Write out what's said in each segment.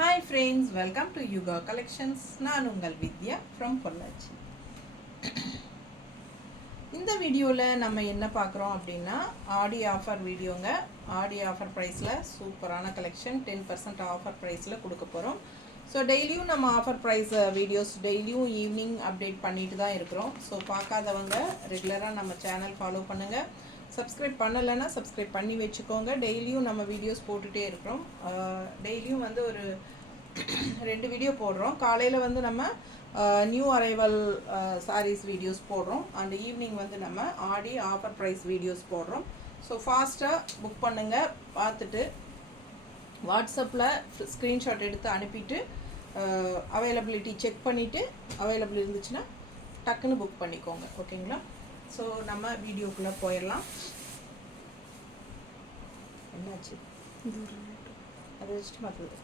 Hi friends, welcome to Yuga Collections. நான் உங்கள் வித்யா from Pollachi. இந்த வீடியோவில் நம்ம என்ன பார்க்குறோம் அப்படின்னா ஆடி ஆஃபர் வீடியோங்க. ஆடி ஆஃபர் ப்ரைஸில் சூப்பரான கலெக்ஷன் 10% ஆஃபர் ப்ரைஸில் கொடுக்க போகிறோம். ஸோ டெய்லியும் நம்ம ஆஃபர் ப்ரைஸ் வீடியோஸ் டெய்லியும் ஈவினிங் அப்டேட் பண்ணிட்டு தான் இருக்கிறோம். ஸோ பார்க்காதவங்க ரெகுலராக நம்ம சேனல் ஃபாலோ பண்ணுங்கள். சப்ஸ்கிரைப் பண்ணலைன்னா சப்ஸ்கிரைப் பண்ணி வச்சுக்கோங்க. டெய்லியும் நம்ம வீடியோஸ் போட்டுகிட்டே இருக்கிறோம். டெய்லியும் வந்து ஒரு 2 வீடியோ போடுறோம். காலையில் வந்து நம்ம நியூ அரைவல் சாரீஸ் வீடியோஸ் போடுறோம். அண்ட் ஈவினிங் வந்து நம்ம ஆடி ஆஃபர் ப்ரைஸ் வீடியோஸ் போடுறோம். ஸோ ஃபாஸ்ட்டாக புக் பண்ணுங்கள். பார்த்துட்டு வாட்ஸ்அப்பில் ஸ்க்ரீன்ஷாட் எடுத்து அனுப்பிட்டு அவைலபிலிட்டி செக் பண்ணிவிட்டு அவைலபிள் இருந்துச்சுன்னா டக்குன்னு புக் பண்ணிக்கோங்க. ஓகேங்களா? ஸோ நம்ம வீடியோக்குள்ளே போயிடலாம். என்னாச்சு அதை வச்சுட்டு பார்த்தது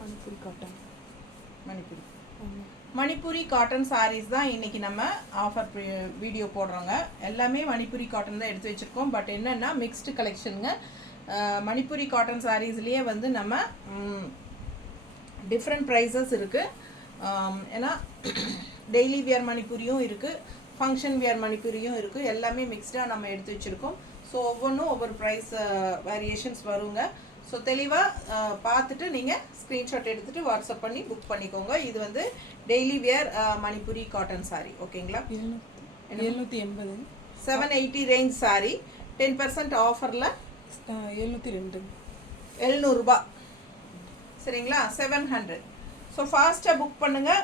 மணிப்பூரி காட்டன் மணிப்பூரி காட்டன் சாரீஸ் தான் இன்றைக்கி நம்ம ஆஃபர் வீடியோ போடுறோங்க. எல்லாமே மணிப்பூரி காட்டன் தான் எடுத்து வச்சுருக்கோம். பட் என்னென்னா மிக்ஸ்டு கலெக்ஷனுங்க. மணிப்பூரி காட்டன் சாரீஸ்லேயே வந்து நம்ம டிஃப்ரெண்ட் ப்ரைஸஸ் இருக்குது. ஏன்னா டெய்லி வியர் மணிப்பூரியும் இருக்குது, ஃபங்க்ஷன் வியர் மணிப்பூரியும் இருக்குது. எல்லாமே மிக்ஸ்டாக நம்ம எடுத்து வச்சுருக்கோம். ஸோ ஒவ்வொன்றும் ஒவ்வொரு ப்ரைஸ் வேரியேஷன்ஸ் வருங்க. ஸோ தெளிவாக பார்த்துட்டு நீங்கள் ஸ்க்ரீன்ஷாட் எடுத்துகிட்டு வாட்ஸ்அப் பண்ணி புக் பண்ணிக்கோங்க. இது வந்து daily wear Manipuri cotton sari. ஓகேங்களா? 780 780 ரேஞ்ச் சாரீ 10% ஆஃபரில் 702 700 சரிங்களா? 700. ஸோ ஃபாஸ்ட்டாக புக் பண்ணுங்கள்.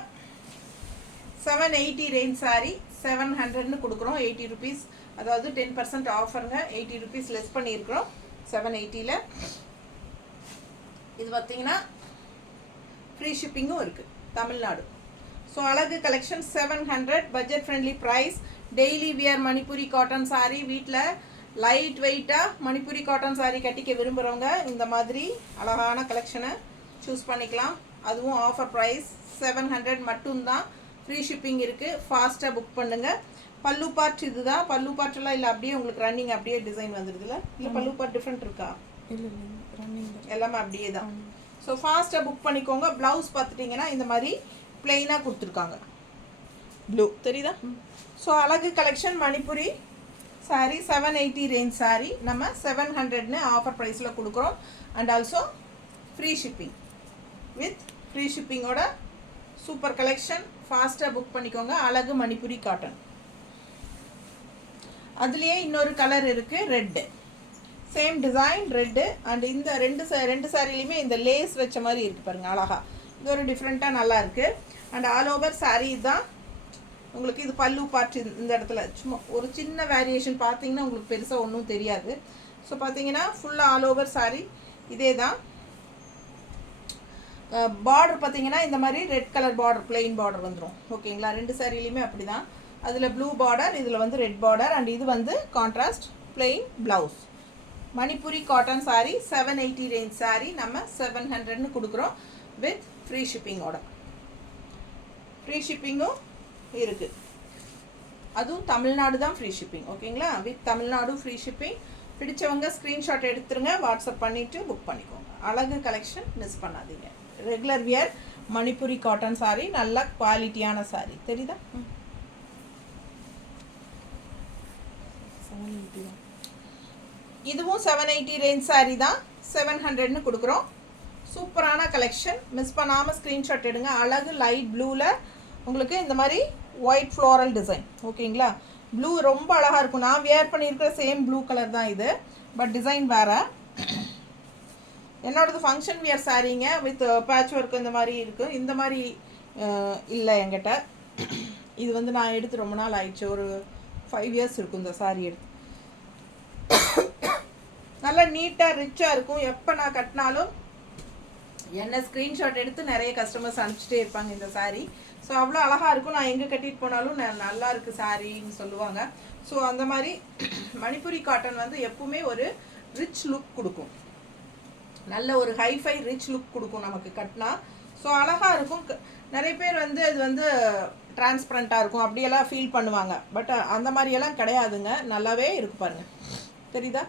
780 ரேஞ்ச் சாரீ 700ன்னு கொடுக்குறோம். 80 ருபீஸ், அதாவது 10% ஆஃபருங்க. 80 ருபீஸ் லெஸ் பண்ணியிருக்கிறோம் 780ல். இது பார்த்தீங்கன்னா ஃப்ரீ ஷிப்பிங்கும் இருக்குது தமிழ்நாடு. ஸோ அழகு collection 700 budget friendly price. Daily wear Manipuri cotton sari, வீட்டில் லைட் வெயிட்டாக மணிப்பூரி காட்டன் சாரீ கட்டிக்க விரும்புகிறவங்க இந்த மாதிரி அழகான கலெக்ஷனை சூஸ் பண்ணிக்கலாம். அதுவும் ஆஃபர் ப்ரைஸ் 700 மட்டும்தான். ஃப்ரீ ஷிப்பிங் இருக்குது. ஃபாஸ்ட்டாக புக் பண்ணுங்கள். பல்லு பார்ட் இது தான். பல்லு பார்ட்டெல்லாம் இல்லை, அப்படியே உங்களுக்கு ரன்னிங் அப்படியே டிசைன் வந்துடுதுல்ல? இல்லை பல்லு பார்ட் டிஃப்ரெண்ட் இருக்கா? இல்லை ரன்னிங் எல்லாமே அப்படியே தான். ஸோ ஃபாஸ்ட்டாக புக் பண்ணிக்கோங்க. ப்ளவுஸ் பார்த்துட்டிங்கன்னா இந்த மாதிரி பிளெயினாக கொடுத்துருக்காங்க, ப்ளூ தெரியுதா? ஸோ அழகு கலெக்ஷன் மணிப்பூரி சாரீ 780 ரேஞ்ச் சாரீ நம்ம 700ன்னு ஆஃபர் ப்ரைஸில் கொடுக்குறோம். And also free shipping with free ஷிப்பிங்கோட சூப்பர் கலெக்ஷன். ஃபாஸ்ட்டாக புக் பண்ணிக்கோங்க. அழகு மணிப்பூரி காட்டன். அதுலேயே இன்னொரு கலர் இருக்குது, red. Same design red. And இந்த ரெண்டு சாரிலையுமே இந்த லேஸ் வச்ச மாதிரி இருக்குது பாருங்கள், அழகா. இது ஒரு டிஃப்ரெண்ட்டாக நல்லா இருக்குது. அண்ட் ஆல் ஓவர் சாரீ தான் உங்களுக்கு. இது பல்லு பார்ட் இந்த இடத்துல சும்மா ஒரு சின்ன வேரியேஷன் பார்த்தீங்கன்னா உங்களுக்கு பெருசாக ஒன்றும் தெரியாது. ஸோ பார்த்தீங்கன்னா ஃபுல்லாக ஆல் ஓவர் சாரீ இதே தான். பார்டர் பார்த்தீங்கன்னா இந்த மாதிரி red colour border, plain border வந்துடும். ஓகேங்களா? ரெண்டு சாரிலையுமே அப்படி தான். அதில் ப்ளூ பார்டர், இதில் வந்து ரெட் பார்டர். அண்ட் இது வந்து contrast plain blouse. Manipuri cotton sari 780 range sari நம்ம 700ன்னு கொடுக்குறோம் வித் ஃப்ரீ ஷிப்பிங்கோட. ஃப்ரீ ஷிப்பிங்கும் இருக்குது. அதுவும் தமிழ்நாடு தான் ஃப்ரீ ஷிப்பிங். ஓகேங்களா? With Tamil Nadu free shipping. பிடிச்சவங்க ஸ்க்ரீன்ஷாட் எடுத்துருங்க, வாட்ஸ்அப் பண்ணிவிட்டு புக் பண்ணிக்கோங்க. அழகு கலெக்ஷன் மிஸ் பண்ணாதீங்க. Regular wear Manipuri cotton sari, நல்ல குவாலிட்டியான சாரீ. தெரியுதா? 780 தான். இதுவும் 780 ரேஞ்ச் சாரீ தான் 700ன்னு கொடுக்குறோம். சூப்பரான கலெக்ஷன். மிஸ் பண்ணாமல் ஸ்க்ரீன்ஷாட் எடுங்க. அழகு லைட் ப்ளூவில் உங்களுக்கு இந்த மாதிரி ஒயிட் ஃப்ளோரல் டிசைன். ஓகேங்களா? ப்ளூ ரொம்ப அழகாக இருக்கும். நான் வியர் பண்ணியிருக்கிற சேம் ப்ளூ கலர் தான் இது, பட் டிசைன் வேறு. என்னோடது ஃபங்க்ஷன் வியர் சாரீங்க வித் பேட்ச் ஒர்க் இந்த மாதிரி இருக்குது. இந்த மாதிரி இல்லை என்கிட்ட. இது வந்து நான் எடுத்து ரொம்ப நாள் ஆயிடுச்சு, ஒரு 5 இயர்ஸ் இருக்கும் இந்த சாரீ எடுத்து. நல்லா நீட்டாக ரிச்சாக இருக்கும். எப்போ நான் கட்டினாலும் என்ன ஸ்க்ரீன்ஷாட் எடுத்து நிறைய கஸ்டமர்ஸ் அனுப்பிச்சிட்டே இருப்பாங்க இந்த சாரீ. ஸோ அவ்வளோ அழகாக இருக்கும். நான் எங்கே கட்டிட்டு போனாலும் நல்லா இருக்குது சாரின்னு சொல்லுவாங்க. ஸோ அந்த மாதிரி மணிப்பூரி காட்டன் வந்து எப்பவுமே ஒரு ரிச் லுக் கொடுக்கும். நல்ல ஒரு ஹைஃபை ரிச் லுக் கொடுக்கும் நமக்கு கட்டினா. ஸோ அழகாக இருக்கும். நிறைய பேர் வந்து இது வந்து டிரான்ஸ்பரண்ட்டாக இருக்கும் அப்படியெல்லாம் ஃபீல் பண்ணுவாங்க. பட் அந்த மாதிரியெல்லாம் கிடையாதுங்க. நல்லாவே இருக்கு பாருங்கள். தெரியுதா?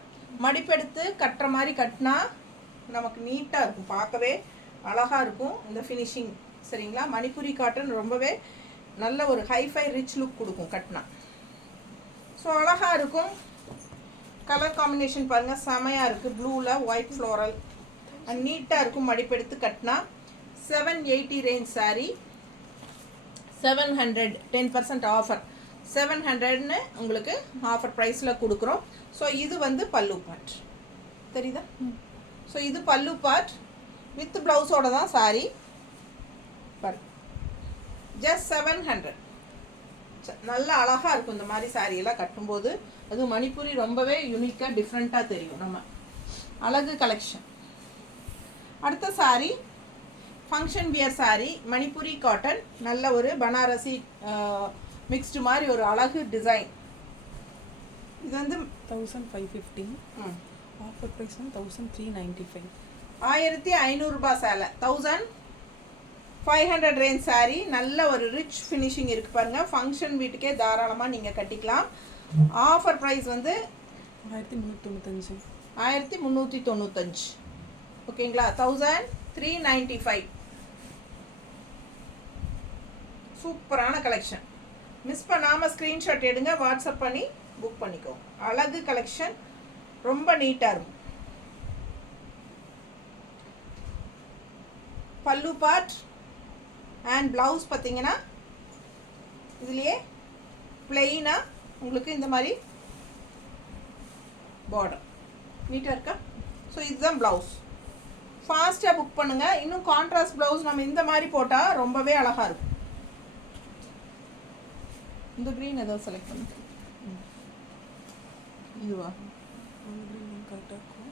மடிப்பெடுத்து கட்டுற மாதிரி கட்டினா நமக்கு நீட்டாக இருக்கும், பார்க்கவே அழகாக இருக்கும் இந்த ஃபினிஷிங். சரிங்களா? மணிப்புரி காட்டன் ரொம்பவே நல்ல ஒரு ஹைஃபை ரிச் லுக் கொடுக்கும் கட்டினா. ஸோ அழகாக இருக்கும். கலர் காம்பினேஷன் பாருங்கள், செமையாக இருக்குது. ப்ளூவில் ஒயிட் ஃப்ளோரல் அண்ட் நீட்டாக இருக்கும். மடிப்பெடுத்து கட்டினா 780 ரேஞ்ச் சாரீ. 700 10% ஆஃபர். 700ன்னு உங்களுக்கு ஆஃபர் ப்ரைஸில் கொடுக்குறோம். ஸோ இது வந்து பல்லு பார்ட், தெரியுதா? ஸோ இது பல்லு பார்ட் வித் ப்ளவுஸோட தான் சாரீ. பாரு, ஜஸ்ட் 700. நல்லா அழகாக இருக்கும் இந்த மாதிரி சாரியெல்லாம் கட்டும்போது. அது மணிப்புரி ரொம்பவே யூனிக்காக டிஃப்ரெண்ட்டாக தெரியும். நம்ம அழகு கலெக்ஷன். அடுத்த sari function wear sari, Manipuri cotton. நல்ல ஒரு பனாரசி மிக்ஸ்டு மாதிரி ஒரு அழகு டிசைன். இது வந்து 1550. ஆஃபர் ப்ரைஸ் வந்து 1395. 1500 ரூபாய் சேலை. 1500 ரேஞ்ச் சாரீ. நல்ல ஒரு ரிச் ஃபினிஷிங் இருக்குது பாருங்கள். ஃபங்க்ஷன் வீட்டுக்கே தாராளமாக நீங்கள் கட்டிக்கலாம். ஆஃபர் ப்ரைஸ் வந்து 1395. 1395. ஓகேங்களா? 1395. சூப்பரான கலெக்ஷன். மிஸ் பண்ணாமல் ஸ்க்ரீன்ஷாட் எடுங்க, வாட்ஸ்அப் பண்ணி புக் பண்ணிக்கோங்க. அழகு கலெக்ஷன், ரொம்ப நீட்டாக இருக்கும். பல்லு பார்ட் அண்ட் ப்ளவுஸ் பார்த்தீங்கன்னா இதுலேயே பிளெயினாக உங்களுக்கு இந்த மாதிரி பார்டர் நீட்டாக இருக்கா? ஸோ இதுதான் ப்ளவுஸ். ஃபாஸ்ட்டாக புக் பண்ணுங்கள். இன்னும் கான்ட்ராஸ்ட் ப்ளவுஸ் நம்ம இந்த மாதிரி போட்டால் ரொம்பவே அழகாக இருக்கும். இந்த க்ரீன் ஏதாவது செலக்ட் பண்ணு. இதுவா? கரெக்டாக இருக்கும்.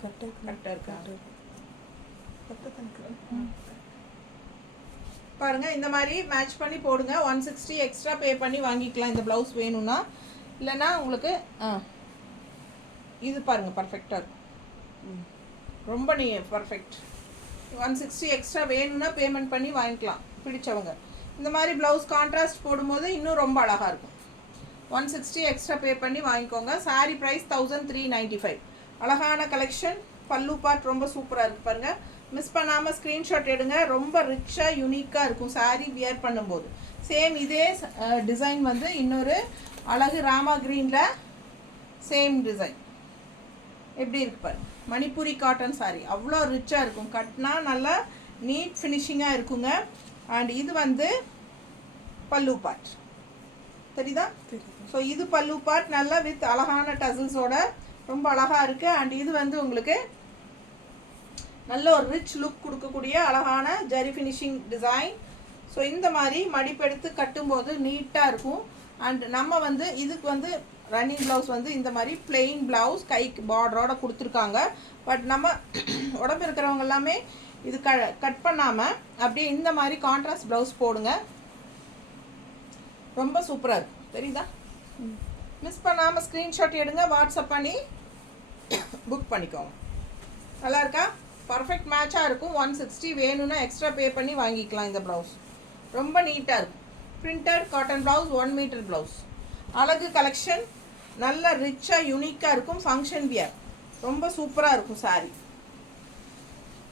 கரெக்டாக இருக்கா? கரெக்டாக பாருங்கள், இந்த மாதிரி மேட்ச் பண்ணி போடுங்க. 160 எக்ஸ்ட்ரா பே பண்ணி வாங்கிக்கலாம் இந்த ப்ளவுஸ் வேணும்னா. இல்லைன்னா உங்களுக்கு இது பாருங்கள் பர்ஃபெக்டாக இருக்கும். ரொம்ப நீ பர்ஃபெக்ட். 160 எக்ஸ்ட்ரா வேணும்னா பேமெண்ட் பண்ணி வாங்கிக்கலாம் பிடிச்சவங்க. இந்த மாதிரி ப்ளவுஸ் கான்ட்ராஸ்ட் போடும்போது இன்னும் ரொம்ப அழகாக இருக்கும். 160 எக்ஸ்ட்ரா பே பண்ணி வாங்கிக்கோங்க. சாரீ ப்ரைஸ் 1395. அழகான கலெக்ஷன். பல்லு பார்ட் ரொம்ப சூப்பராக இருக்குது பாருங்கள். மிஸ் பண்ணாமல் ஸ்க்ரீன்ஷாட் எடுங்க. ரொம்ப ரிச்சாக யூனிக்காக இருக்கும் சாரீ வியர் பண்ணும்போது. சேம் இதே டிசைன் வந்து இன்னொரு அழகு ராமா க்ரீனில் சேம் டிசைன் எப்படி இருக்கு பாருங்க. மணிப்புரி காட்டன் சாரீ அவ்வளோ ரிச்சாக இருக்கும். கட்டினா நல்லா நீட் ஃபினிஷிங்காக இருக்குங்க. அண்ட் இது வந்து பல்லு பார்ட், தெரியுதா? ஸோ இது பல்லு பார்ட் நல்லா வித் அழகான டசல்ஸோட ரொம்ப அழகாக இருக்குது. அண்ட் இது வந்து உங்களுக்கு நல்ல ஒரு ரிச் லுக் கொடுக்கக்கூடிய அழகான ஜரி ஃபினிஷிங் டிசைன். ஸோ இந்த மாதிரி மடிப்பெடுத்து கட்டும்போது நீட்டாக இருக்கும். அண்ட் நம்ம வந்து இதுக்கு வந்து ரன்னிங் ப்ளவுஸ் வந்து இந்த மாதிரி பிளெயின் ப்ளவுஸ் கைக்கு பார்டரோட கொடுத்துருக்காங்க. பட் நம்ம உடம்பு இருக்கிறவங்க எல்லாமே இது கட் பண்ணாமல் அப்படியே இந்த மாதிரி கான்ட்ராஸ்ட் ப்ளவுஸ் போடுங்க. ரொம்ப சூப்பராக இருக்கும், தெரியுதா? மிஸ் பண்ணாமல் ஸ்க்ரீன்ஷாட் எடுங்க, வாட்ஸ்அப் பண்ணி புக் பண்ணிக்கோங்க. நல்லா இருக்கா? பர்ஃபெக்ட் மேட்சாக இருக்கும். 160 வேணும்னா எக்ஸ்ட்ரா பே பண்ணி வாங்கிக்கலாம். இந்த ப்ளவுஸ் ரொம்ப நீட்டாக இருக்கும். Printed cotton blouse, 1 metre blouse. அழகு கலெக்ஷன், நல்ல ரிச்சாக யூனிக்காக இருக்கும். ஃபங்க்ஷன் வியர் ரொம்ப சூப்பராக இருக்கும். சாரீ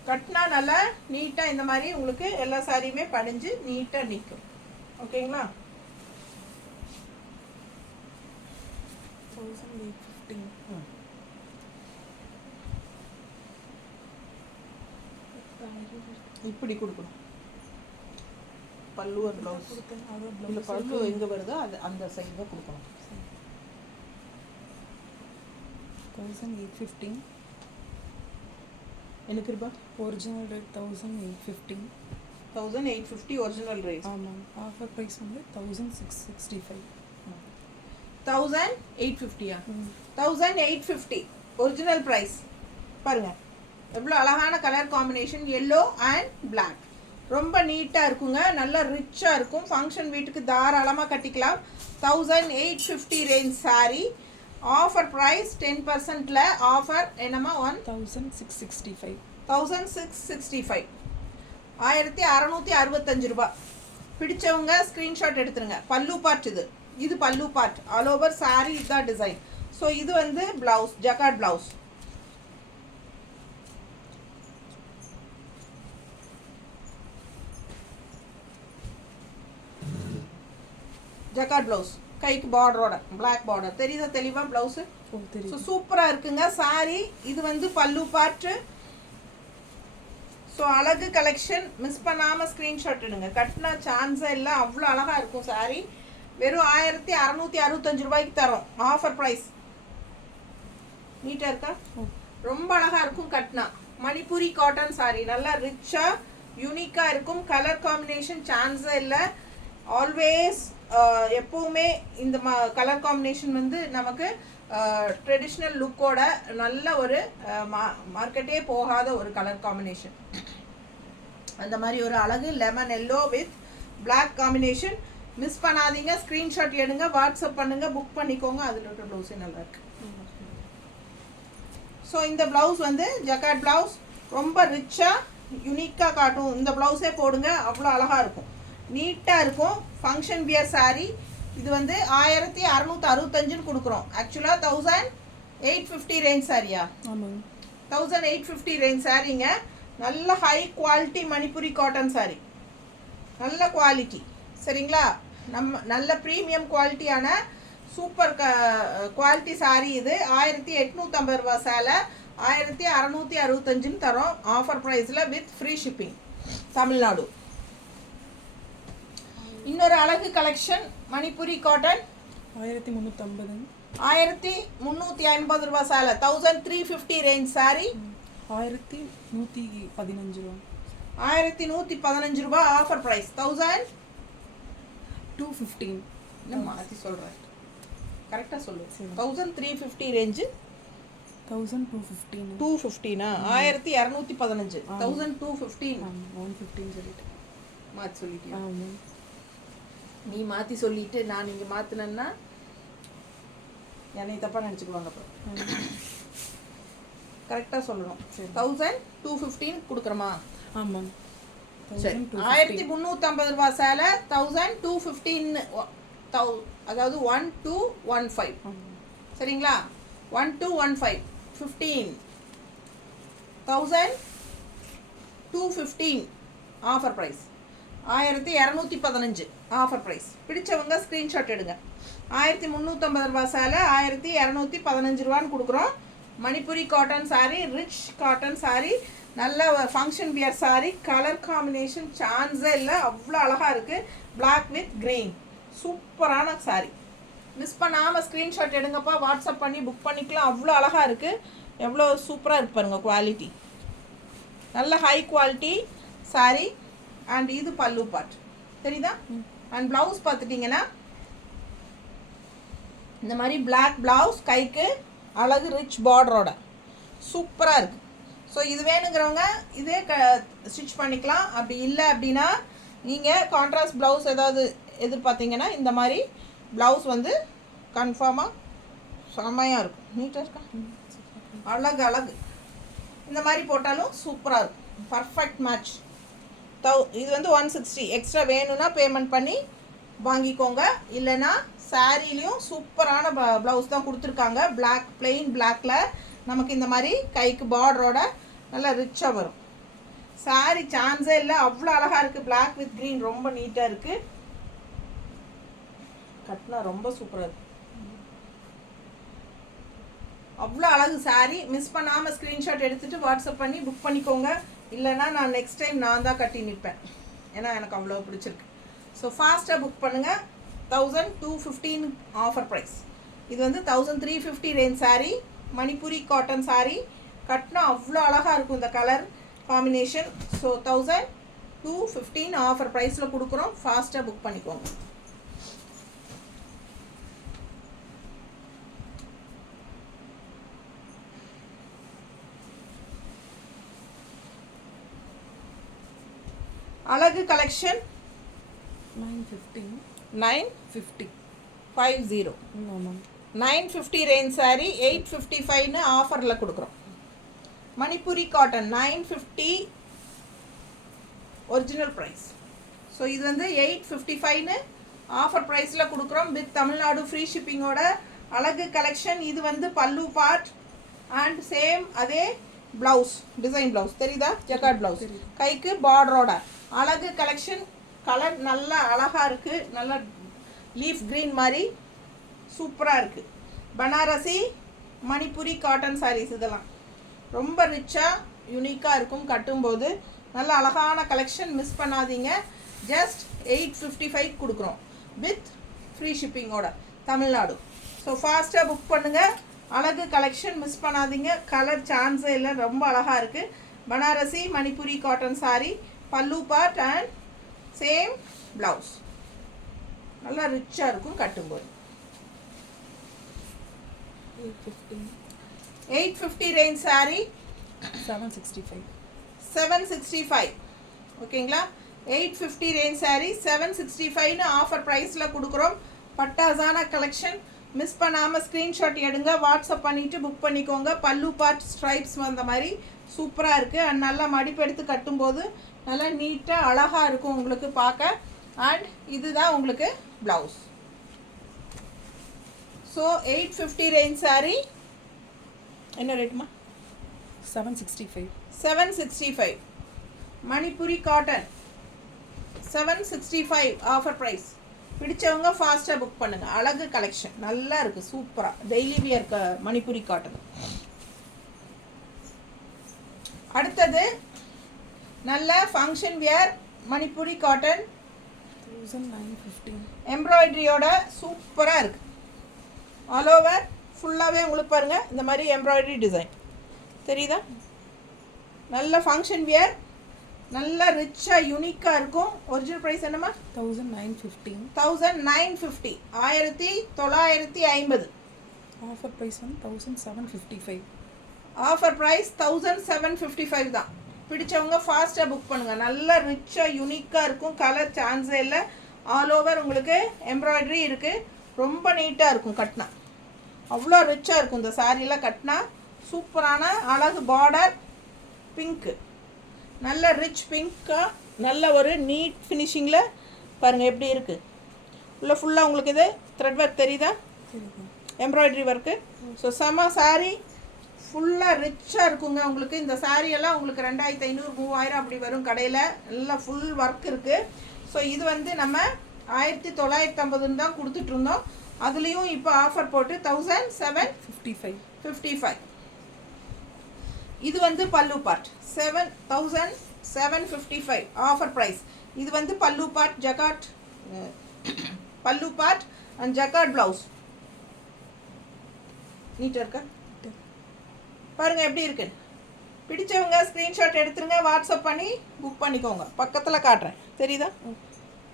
கட்டினா நல்லா நீட்டாக இந்த மாதிரி உங்களுக்கு எல்லா சாரியுமே படிஞ்சு நீட்டாக நிற்கும். ஓகேங்களா? 1850. இப்படி கொடுக்கணும். பல்லு ப்ளவுஸ் இல்லை, பல்லு எங்கே வருதோ அது அந்த சைடு தான் கொடுக்கணும். 1850. எனக்கு ரூபா ஒரிஜினல் ரேட் 1850. 1850 original rate. ஆமாம். ஆஃபர் ப்ரைஸ் வந்து 1665. 1850. 1850 ஒரிஜினல் ப்ரைஸ். பாருங்கள் எவ்வளோ அழகான colour combination, yellow and black. ரொம்ப நீட்டாக இருக்குங்க. நல்லா ரிச்சாக இருக்கும். ஃபங்க்ஷன் வீட்டுக்கு தாராளமாக கட்டிக்கலாம். 1850 ரேஞ்ச் சாரீ. ஆஃபர் ப்ரைஸ் 10%ல ஆஃபர் என்னம்மா? 1665. 1665. 1665 ரூபா. பிடிச்சவங்க ஸ்க்ரீன்ஷாட் எடுத்துருங்க. பல்லு பார்ட் இது. இது பல்லு பார்ட். ஆல் ஓவர் சாரீ இதுதான் டிசைன். ஸோ இது வந்து blouse, jacquard blouse. Jacquard blouse கைக்கு பார்டரோட பிளாக் பார்டர் தெரியுதா தெளிவாக ப்ளவுஸு. ஓ ஸோ தெரியும். சூப்பராக இருக்குங்க சாரி. இது வந்து பல்லு பார்ட்டு. ஸோ அழகு கலெக்ஷன் மிஸ் பண்ணாமல் ஸ்க்ரீன்ஷாட் எடுங்க. கட்டினா சான்ஸே இல்லை, அவ்வளோ அழகாக இருக்கும் சாரி. வெறும் 1665 ரூபாய்க்கு தரோம் ஆஃபர் ப்ரைஸ். நீட்டாக இருக்கா? ரொம்ப அழகாக இருக்கும் கட்டினா. மணிப்பூரி காட்டன் சாரி நல்லா ரிச்சாக யூனிக்காக இருக்கும். கலர் காம்பினேஷன் சான்ஸே இல்லை. ஆல்வேஸ் எப்போவுமே இந்த கலர் காம்பினேஷன் வந்து நமக்கு ட்ரெடிஷ்னல் லுக்கோட நல்ல ஒரு மார்க்கெட்டே போகாத ஒரு கலர் காம்பினேஷன். அந்த மாதிரி ஒரு அழகு lemon yellow with black combination. Miss பண்ணாதீங்க, ஸ்க்ரீன்ஷாட் எடுங்க, வாட்ஸ்அப் பண்ணுங்க, புக் பண்ணிக்கோங்க. அதில் ஒரு ப்ளவுஸே நல்லா இருக்கு. ஸோ இந்த ப்ளவுஸ் வந்து ஜக்கார்ட் ப்ளவுஸ் ரொம்ப ரிச்சாக யூனிக்காக காட்டும். இந்த ப்ளவுஸே போடுங்க, அவ்வளோ அழகாக இருக்கும், நீட்டாக இருக்கும். Function wear sari. இது வந்து 1665 கொடுக்குறோம். ஆக்சுவலாக 1850 ரேஞ்ச் சாரியா? ஆமாங்க. 1850 ரேஞ்ச் சாரீங்க. நல்ல high quality Manipuri cotton sari, நல்ல குவாலிட்டி சரிங்களா. நல்ல ப்ரீமியம் குவாலிட்டியான சூப்பர் குவாலிட்டி சாரீ இது. 1850 ரூபா சேலை 1665 தரோம் ஆஃபர் ப்ரைஸில் வித் ஃப்ரீ ஷிப்பிங் தமிழ்நாடு. இன்னொரு அழகு கலெக்ஷன் மணிப்புரி காட்டன் 1350. 1350 ரூபா சேலை 1350 ரேஞ்ச் சாரி. 1115 ரூபா. 1115 ரூபா ஆஃபர் ப்ரைஸ் 1215. இன்னும் மாற்றி சொல்கிறேன், கரெக்டாக சொல்லு. 1350 ரேஞ்சு 1215. 215 1215 1215 115 சொல்லிட்டு மாற்றி சொல்லிட்டியா? ஆமாம். நீ மாற்றி சொல்லிட்டு நான் இங்கே மாற்றினேன்னா என்னை தப்பாக நினச்சிக்குவாங்க. அப்புறம் கரெக்டாக சொல்லணும். 1215 கொடுக்குறோமா? ஆமாம். சரி. 1350 ரூபா சேலை 1215, அதாவது 1215 சரிங்களா. 1215 15 1215 ஆஃபர் ப்ரைஸ். 1215 offer price. பிடிச்சவங்க ஸ்க்ரீன்ஷாட் எடுங்க. 1350 ரூபா சேலை 1215 ரூபான்னு கொடுக்குறோம். Manipuri cotton sari, rich cotton sari, நல்ல function wear sari. Colour combination சான்ஸே இல்லை, அவ்வளோ அழகாக இருக்குது. பிளாக் வித் கிரீன் சூப்பரான சாரீ. மிஸ் பண்ணாமல் ஸ்க்ரீன்ஷாட் எடுங்கப்பா, வாட்ஸ்அப் பண்ணி புக் பண்ணிக்கலாம். அவ்வளோ அழகாக இருக்குது, எவ்வளோ சூப்பராக இருக்கு பாருங்க குவாலிட்டி. நல்ல ஹை குவாலிட்டி சாரீ. அண்ட் இது பல்லு பார்ட் தெரியுதா. அண்ட் ப்ளவுஸ் பார்த்துட்டிங்கன்னா இந்த மாதிரி பிளாக் ப்ளவுஸ், கைக்கு அழகு ரிச் பார்டரோட சூப்பராக இருக்குது. ஸோ இது வேணுங்கிறவங்க இதே ஸ்டிச் பண்ணிக்கலாம். அப்படி இல்லை அப்படின்னா நீங்கள் கான்ட்ராஸ்ட் ப்ளவுஸ் ஏதாவது எதிர்பார்த்தீங்கன்னா இந்த மாதிரி ப்ளவுஸ் வந்து கன்ஃபார்மாக செம்மையாக இருக்கும். நீட்டாக இருக்கா, அழகு அழகு. இந்த மாதிரி போட்டாலும் சூப்பராக இருக்கும், பர்ஃபெக்ட் மேட்ச். இது வந்து 160 எக்ஸ்ட்ரா வேணும்னா பேமெண்ட் பண்ணி வாங்கிக்கோங்க. இல்லைன்னா சாரீலையும் சூப்பரான ப்ளவுஸ் தான் கொடுத்துருக்காங்க. பிளாக் பிளெயின் பிளாக்ல நமக்கு இந்த மாதிரி கைக்கு பார்டரோட நல்லா ரிச்சாக வரும். சாரீ சான்ஸே இல்லை, அவ்வளோ அழகாக இருக்குது. பிளாக் வித் க்ரீன் ரொம்ப நீட்டாக இருக்குது. கட்டினா ரொம்ப சூப்பராக இருக்குது, அவ்வளோ அழகு சாரீ. மிஸ் பண்ணாமல் ஸ்க்ரீன்ஷாட் எடுத்துகிட்டு வாட்ஸ்அப் பண்ணி புக் பண்ணிக்கோங்க. இல்லைனா நான் நெக்ஸ்ட் டைம் நான் தான் கட்டி நிற்பேன், ஏன்னா எனக்கு அவ்வளோ பிடிச்சிருக்கு. ஸோ ஃபாஸ்ட்டாக புக் பண்ணுங்கள். 1215 ஆஃபர் ப்ரைஸ். இது வந்து 1350 ரேஞ்ச் சாரீ, மணிப்புரி காட்டன் சாரீ. கட்டினா அவ்வளோ அழகாக இருக்கும் இந்த கலர் காம்பினேஷன். ஸோ 1215 ஆஃபர் ப்ரைஸில் கொடுக்குறோம். ஃபாஸ்ட்டாக புக் பண்ணிக்கோங்க. அழகு கலெக்ஷன் 950 ஆமாம். 950 ரேஞ்ச் சாரீ 855 ஆஃபரில் கொடுக்குறோம். Manipuri cotton 950 original price. So இது வந்து 855 ஆஃபர் ப்ரைஸில் கொடுக்குறோம் வித் தமிழ்நாடு ஃப்ரீ ஷிப்பிங்கோட. அழகு கலெக்ஷன். இது வந்து பல்லு பார்ட் அண்ட் சேம் அதே ப்ளவுஸ், டிசைன் ப்ளவுஸ் தெரியுதா, ஜக்கார்ட் ப்ளவுஸ், கைக்கு பார்டரோட. அழகு கலெக்ஷன். கலர் நல்லா அழகாக இருக்குது, நல்லா லீஃப் க்ரீன் மாதிரி சூப்பராக இருக்குது. பனாரசி மணிப்புரி காட்டன் சாரீஸ் இதெல்லாம் ரொம்ப ரிச்சாக யூனிக்காக இருக்கும். கட்டும்போது நல்ல அழகான கலெக்ஷன், மிஸ் பண்ணாதீங்க. ஜஸ்ட் 855 கொடுக்குறோம் வித் ஃப்ரீ ஷிப்பிங்கோட தமிழ்நாடு. ஸோ ஃபாஸ்ட்டாக புக் பண்ணுங்கள். அழகு கலெக்ஷன், மிஸ் பண்ணாதீங்க. கலர் சான்ஸே இல்லை, ரொம்ப அழகாக இருக்குது. பனாரசி மணிப்புரி காட்டன் சாரீ, பல்லு பார்ட் அண்ட் சேம் ப்ளவுஸ். நல்லா ரிச்சாக இருக்கும் கட்டும்போது. 850 ரேஞ்ச் சாரீ 765 ஓகேங்களா. 850 ரேஞ்ச் சாரீ 765 ஆஃபர் ப்ரைஸில் கொடுக்குறோம். பட்டாசான கலெக்ஷன், மிஸ் பண்ணாமல் ஸ்க்ரீன்ஷாட் எடுங்க, வாட்ஸ்அப் பண்ணிவிட்டு புக் பண்ணிக்கோங்க. பல்லு பார்ட் ஸ்ட்ரைப்ஸ் வந்த மாதிரி சூப்பராக இருக்குது. அண்ட் நல்லா மடிப்பெடுத்து கட்டும்போது நல்லா நீட்டாக அழகாக இருக்கும் உங்களுக்கு பார்க்க. அண்ட் இதுதான் உங்களுக்கு ப்ளவுஸ். ஸோ 850 ரேஞ்ச் சாரீ என்ன ரேட்டுமா? 765 மணிப்புரி காட்டன் 765 ஆஃபர் ப்ரைஸ். பிடிச்சவங்க ஃபாஸ்ட்டாக புக் பண்ணுங்கள். அழகு கலெக்ஷன் நல்லா இருக்குது, சூப்பராக டெய்லி வியர் மணிப்புரி காட்டன். அடுத்தது நல்ல ஃபங்க்ஷன் வியர் மணிப்புரி காட்டன் 1915 எம்ப்ராய்டரியோட சூப்பராக இருக்குது. ஆல் ஓவர் ஃபுல்லாகவே உங்களுக்கு பாருங்கள் இந்த மாதிரி எம்ப்ராய்டரி டிசைன் தெரியுதா? நல்ல ஃபங்க்ஷன் வியர், நல்ல ரிச்சாக யூனிக்காக இருக்கும். ஒரிஜினல் ப்ரைஸ் என்னம்மா? 1950 1950 ஆஃபர் ப்ரைஸ் வந்து 1755. ஆஃபர் ப்ரைஸ் 1755 தான். பிடிச்சவங்க ஃபாஸ்ட்டாக புக் பண்ணுங்கள். நல்ல ரிச்சாக யூனிக்காக இருக்கும். கலர் சான்ஸே இல்லை. ஆல் ஓவர் உங்களுக்கு எம்ப்ராய்டரி இருக்குது. ரொம்ப நீட்டாக இருக்கும் கட்டினா, அவ்வளோ ரிச்சாக இருக்கும். இந்த சாரீலாம் கட்டினா சூப்பரான அழகு பார்டர் பிங்க்கு, நல்ல ரிச் பிங்க்காக நல்ல ஒரு நீட் ஃபினிஷிங்கில் பாருங்கள் எப்படி இருக்குது. உள்ள ஃபுல்லாக உங்களுக்கு இது த்ரெட் ஒர்க் தெரியுதா? Embroidery work. ஸோ செம சாரீ, ஃபுல்லாக ரிச்சாக இருக்குங்க உங்களுக்கு. இந்த சாரியெல்லாம் உங்களுக்கு 2500 3000 அப்படி வரும் கடையில். நல்லா ஃபுல் ஒர்க் இருக்குது. ஸோ இது வந்து நம்ம 1950 தான் கொடுத்துட்ருந்தோம். அதுலேயும் இப்போ ஆஃபர் போட்டு 1755. இது வந்து பல்லு பார்ட் 7755 ஆஃபர் ப்ரைஸ். இது வந்து பல்லு பார்ட் ஜக்காட், பல்லு பார்ட் அண்ட் ஜக்காட் ப்ளவுஸ். நீட்டாக இருக்கா பாருங்கள் எப்படி இருக்கு. பிடிச்சவங்க ஸ்க்ரீன்ஷாட் எடுத்துருங்க, வாட்ஸ்அப் பண்ணி புக் பண்ணிக்கோங்க. பக்கத்தில் காட்டுறேன் தெரியுதா?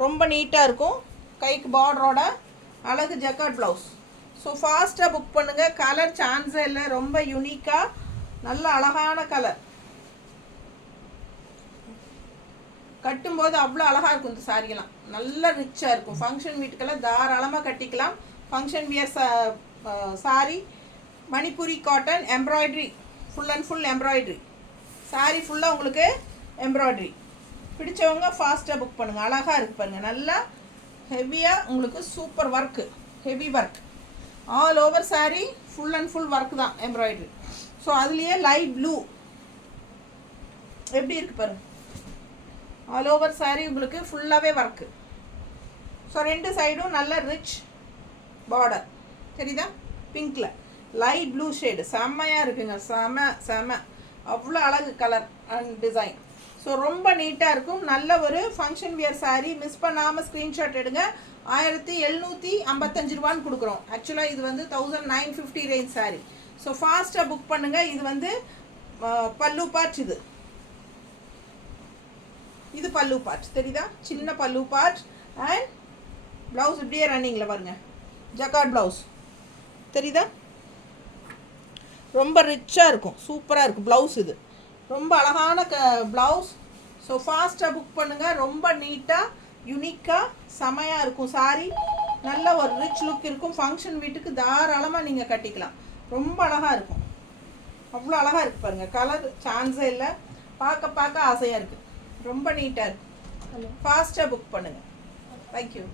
ரொம்ப நீட்டாக இருக்கும். கைக்கு பார்டரோட அழகு ஜக்காட் ப்ளவுஸ். ஸோ ஃபாஸ்ட்டாக புக் பண்ணுங்கள். கலர் சான்ஸே இல்லை, ரொம்ப யூனிக்காக நல்ல அழகான கலர். கட்டும்போது அவ்வளோ அழகாக இருக்கும். இந்த சாரியெல்லாம் நல்ல ரிச்சாக இருக்கும். ஃபங்க்ஷன் வீட்டுக்கெல்லாம் தாராளமாக கட்டிக்கலாம். Function wear sorry Manipuri cotton embroidery, full and full embroidery. Sorry ஃபுல்லாக உங்களுக்கு எம்ப்ராய்டரி. பிடிச்சவங்க ஃபாஸ்ட்டாக புக் பண்ணுங்கள். அழகாக இருக்குது பாருங்கள், நல்லா ஹெவியாக உங்களுக்கு super work, heavy work. All over sorry full and full work தான் எம்ப்ராய்டரி. ஸோ அதுலேயே லைட் ப்ளூ எப்படி இருக்குது பாருங்கள். ஆல் ஓவர் சாரி உங்களுக்கு ஃபுல்லாகவே ஒர்க்கு. ஸோ ரெண்டு சைடும் நல்ல ரிச் பார்டர் தெரியுதா? பிங்க்கில் லைட் ப்ளூ ஷேடு செம்மையாக இருக்குங்க. செம அவ்வளோ அழகு கலர் அண்ட் டிசைன். ஸோ ரொம்ப நீட்டாக இருக்கும். நல்ல ஒரு ஃபங்க்ஷன் வியர் சாரீ. மிஸ் பண்ணாமல் ஸ்க்ரீன்ஷாட் எடுங்க. 1755 ரூபான்னு கொடுக்குறோம். ஆக்சுவலாக இது வந்து 1950 ரேஞ்ச் சாரீ. ஸோ ஃபாஸ்ட்டாக புக் பண்ணுங்கள். இது வந்து பல்லு பார்ட். இது பல்லு பார்ட் தெரியுதா? சின்ன பல்லு பார்ட் அண்ட் ப்ளவுஸ் இப்படியே ரன்னிங்கில் பாருங்க, ஜக்கார்ட் ப்ளவுஸ் தெரியுதா? ரொம்ப ரிச்சாக இருக்கும், சூப்பராக இருக்கும் ப்ளவுஸ். இது ரொம்ப அழகான ப்ளவுஸ். ஸோ ஃபாஸ்ட்டாக புக் பண்ணுங்கள். ரொம்ப நீட்டாக யூனிக்காக செமையாக இருக்கும் சாரீ. நல்ல ஒரு ரிச் லுக் இருக்கும். ஃபங்க்ஷன் வீட்டுக்கு தாராளமாக நீங்கள் கட்டிக்கலாம். ரொம்ப அழகாக இருக்கும். அவ்வளோ அழகாக இருக்குது பாருங்கள். கலர் சான்ஸே இல்லை. பார்க்க ஆசையாக இருக்குது. ரொம்ப நீட்டாக இருக்குது. ஃபாஸ்ட்டாக புக் பண்ணுங்கள். தேங்க்யூ.